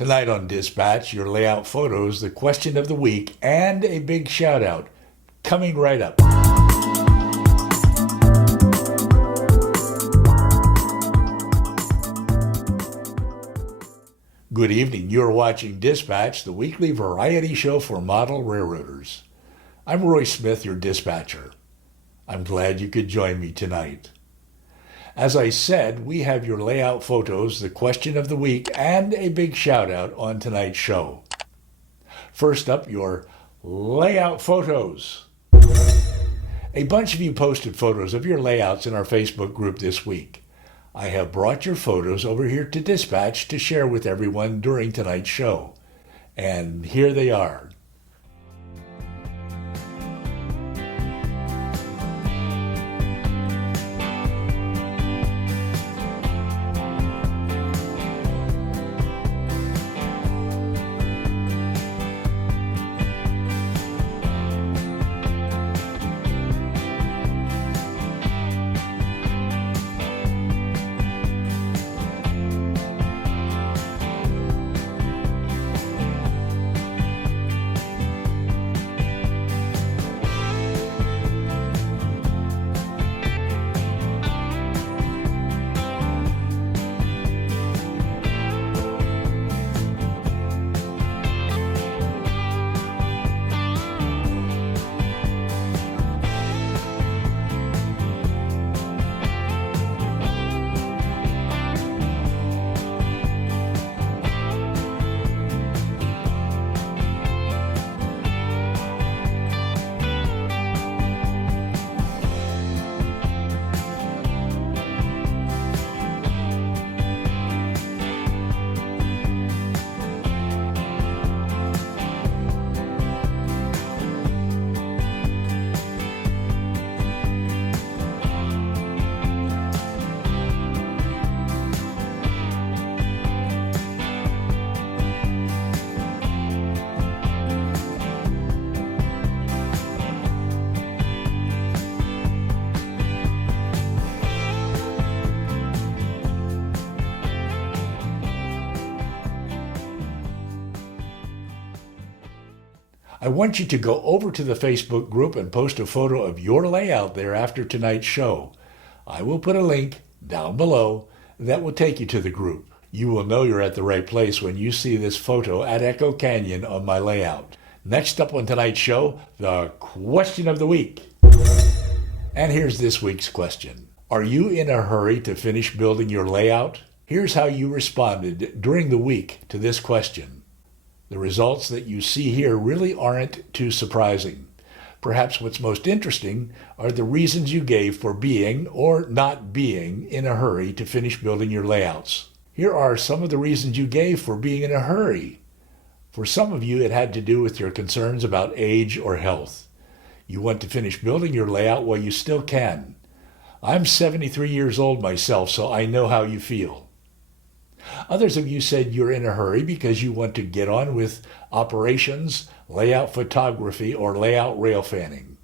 Tonight on Dispatch, your layout photos, the question of the week, and a big shout out coming right up. Good evening. You're watching Dispatch, the weekly variety show for model railroaders. I'm Roy Smith, your dispatcher. I'm glad you could join me tonight. As I said, we have your layout photos, the question of the week, and a big shout out on tonight's show. First up, your layout photos. A bunch of you posted photos of your layouts in our Facebook group this week. I have brought your photos over here to Dispatch to share with everyone during tonight's show. And here they are. I want you to go over to the Facebook group and post a photo of your layout there after tonight's show. I will put a link down below that will take you to the group. You will know you're at the right place when you see this photo at Echo Canyon on my layout. Next up on tonight's show, the question of the week. And here's this week's question. Are you in a hurry to finish building your layout? Here's how you responded during the week to this question. The results that you see here really aren't too surprising. Perhaps what's most interesting are the reasons you gave for being or not being in a hurry to finish building your layouts. Here are some of the reasons you gave for being in a hurry. For some of you, it had to do with your concerns about age or health. You want to finish building your layout while you still can. I'm 73 years old myself, so I know how you feel. Others of you said you're in a hurry because you want to get on with operations, layout photography, or layout rail fanning.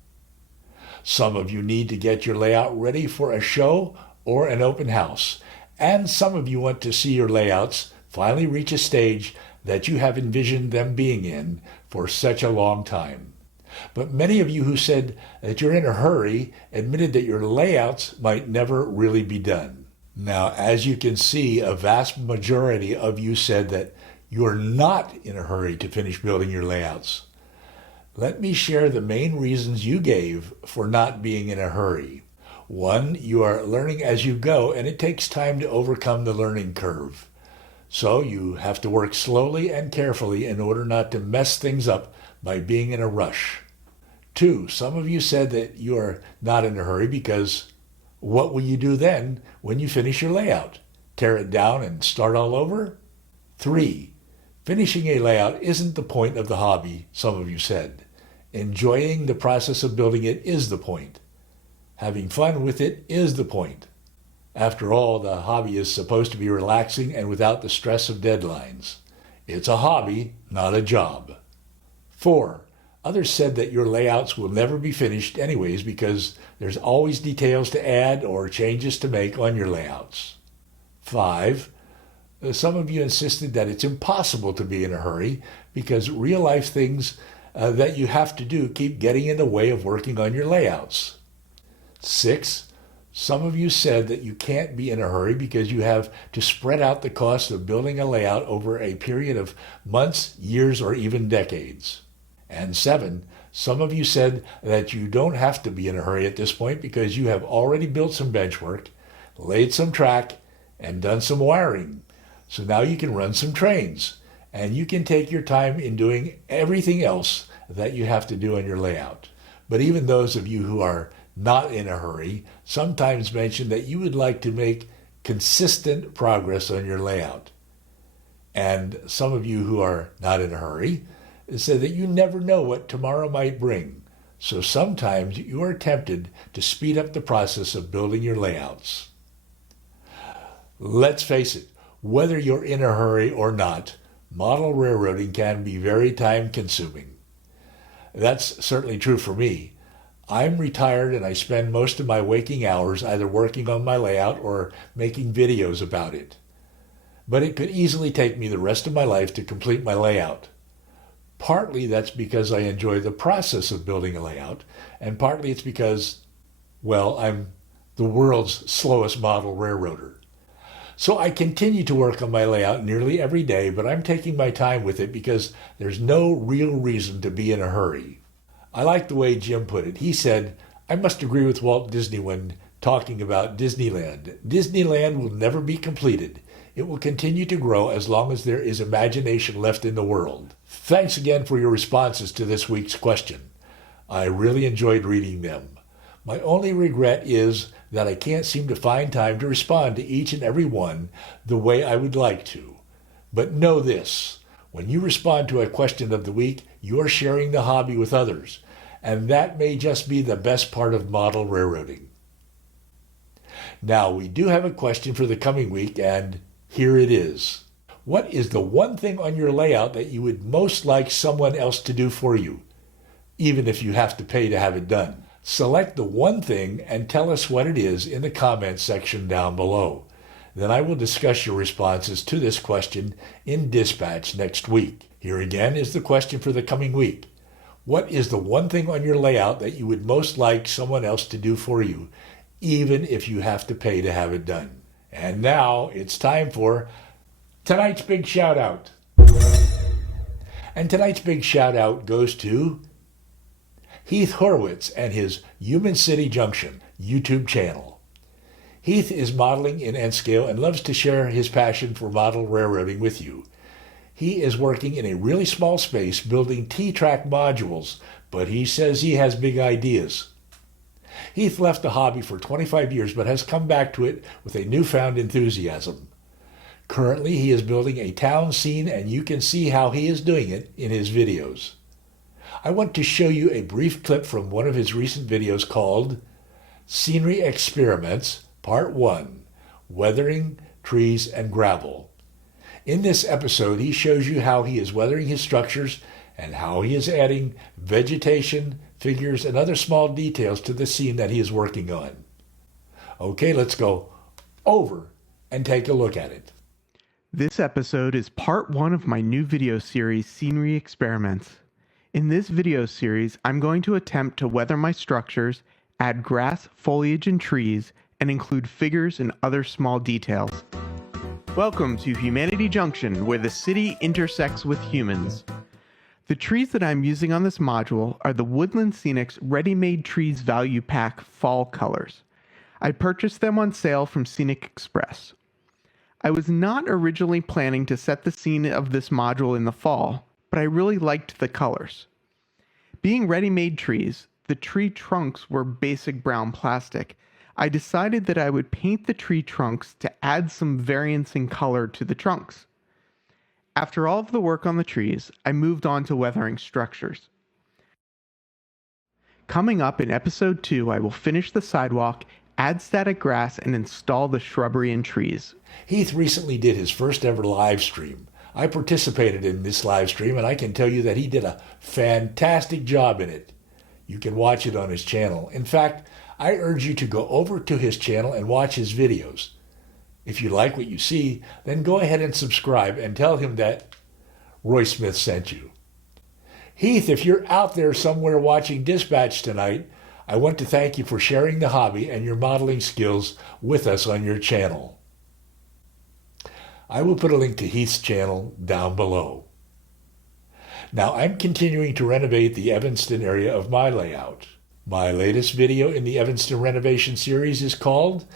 Some of you need to get your layout ready for a show or an open house, and some of you want to see your layouts finally reach a stage that you have envisioned them being in for such a long time. But many of you who said that you're in a hurry admitted that your layouts might never really be done. Now, as you can see, a vast majority of you said that you're not in a hurry to finish building your layouts. Let me share the main reasons you gave for not being in a hurry. One, you are learning as you go, and it takes time to overcome the learning curve. So you have to work slowly and carefully in order not to mess things up by being in a rush. Two, some of you said that you are not in a hurry because what will you do then when you finish your layout? Tear it down and start all over? 3, finishing a layout isn't the point of the hobby, some of you said. Enjoying the process of building it is the point. Having fun with it is the point. After all, the hobby is supposed to be relaxing and without the stress of deadlines. It's a hobby, not a job. 4, others said that your layouts will never be finished anyways because there's always details to add or changes to make on your layouts. 5, Some of you insisted that it's impossible to be in a hurry because real life things that you have to do keep getting in the way of working on your layouts. 6, some of you said that you can't be in a hurry because you have to spread out the cost of building a layout over a period of months, years, or even decades. And 7, some of you said that you don't have to be in a hurry at this point because you have already built some bench work, laid some track, and done some wiring. So now you can run some trains, and you can take your time in doing everything else that you have to do on your layout. But even those of you who are not in a hurry sometimes mention that you would like to make consistent progress on your layout. And some of you who are not in a hurry say that you never know what tomorrow might bring. So sometimes you are tempted to speed up the process of building your layouts. Let's face it, whether you're in a hurry or not, model railroading can be very time-consuming. That's certainly true for me. I'm retired and I spend most of my waking hours either working on my layout or making videos about it. But it could easily take me the rest of my life to complete my layout. Partly that's because I enjoy the process of building a layout, and partly it's because, well, I'm the world's slowest model railroader. So I continue to work on my layout nearly every day, but I'm taking my time with it because there's no real reason to be in a hurry. I like the way Jim put it. He said, I must agree with Walt Disney when talking about Disneyland. Disneyland will never be completed. It will continue to grow as long as there is imagination left in the world. Thanks again for your responses to this week's question. I really enjoyed reading them. My only regret is that I can't seem to find time to respond to each and every one the way I would like to. But know this, when you respond to a question of the week, you are sharing the hobby with others, and that may just be the best part of model railroading. Now, we do have a question for the coming week, and here it is. What is the one thing on your layout that you would most like someone else to do for you, even if you have to pay to have it done? Select the one thing and tell us what it is in the comments section down below. Then I will discuss your responses to this question in Dispatch next week. Here again is the question for the coming week. What is the one thing on your layout that you would most like someone else to do for you, even if you have to pay to have it done? And now it's time for tonight's big shout out. And tonight's big shout out goes to Heath Horowitz and his Human City Junction YouTube channel. Heath is modeling in N-scale and loves to share his passion for model railroading with you. He is working in a really small space building T-track modules, but he says he has big ideas. Heath left the hobby for 25 years but has come back to it with a newfound enthusiasm. Currently, he is building a town scene, and you can see how he is doing it in his videos. I want to show you a brief clip from one of his recent videos called Scenery Experiments, Part 1, Weathering, Trees, and Gravel. In this episode, he shows you how he is weathering his structures and how he is adding vegetation, figures, and other small details to the scene that he is working on. Okay, let's go over and take a look at it. This episode is part 1 of my new video series, Scenery Experiments. In this video series, I'm going to attempt to weather my structures, add grass, foliage, and trees, and include figures and other small details. Welcome to Humanity Junction, where the city intersects with humans. The trees that I'm using on this module are the Woodland Scenics Ready-Made Trees Value Pack Fall Colors. I purchased them on sale from Scenic Express. I was not originally planning to set the scene of this module in the fall, but I really liked the colors. Being ready-made trees, the tree trunks were basic brown plastic. I decided that I would paint the tree trunks to add some variance in color to the trunks. After all of the work on the trees, I moved on to weathering structures. Coming up in episode 2, I will finish the sidewalk, add static grass, and install the shrubbery and trees. Heath recently did his first ever live stream. I participated in this live stream, and I can tell you that he did a fantastic job in it. You can watch it on his channel. In fact, I urge you to go over to his channel and watch his videos. If you like what you see, then go ahead and subscribe and tell him that Roy Smith sent you. Heath, if you're out there somewhere watching Dispatch tonight, I want to thank you for sharing the hobby and your modeling skills with us on your channel. I will put a link to Heath's channel down below. Now I'm continuing to renovate the Evanston area of my layout. My latest video in the Evanston renovation series is called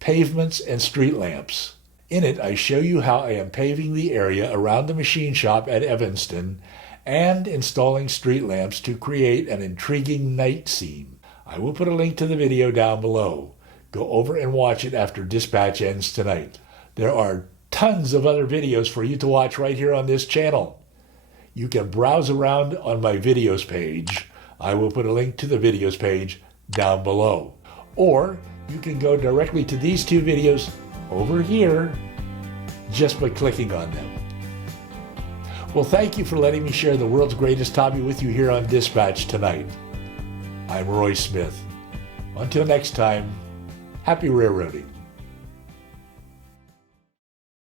Pavements and Street Lamps. In it, I show you how I am paving the area around the machine shop at Evanston and installing street lamps to create an intriguing night scene. I will put a link to the video down below. Go over and watch it after Dispatch ends tonight. There are tons of other videos for you to watch right here on this channel. You can browse around on my videos page. I will put a link to the videos page down below. Or you can go directly to these two videos over here just by clicking on them. Well, thank you for letting me share the world's greatest hobby with you here on Dispatch tonight. I'm Roy Smith. Until next time, happy railroading.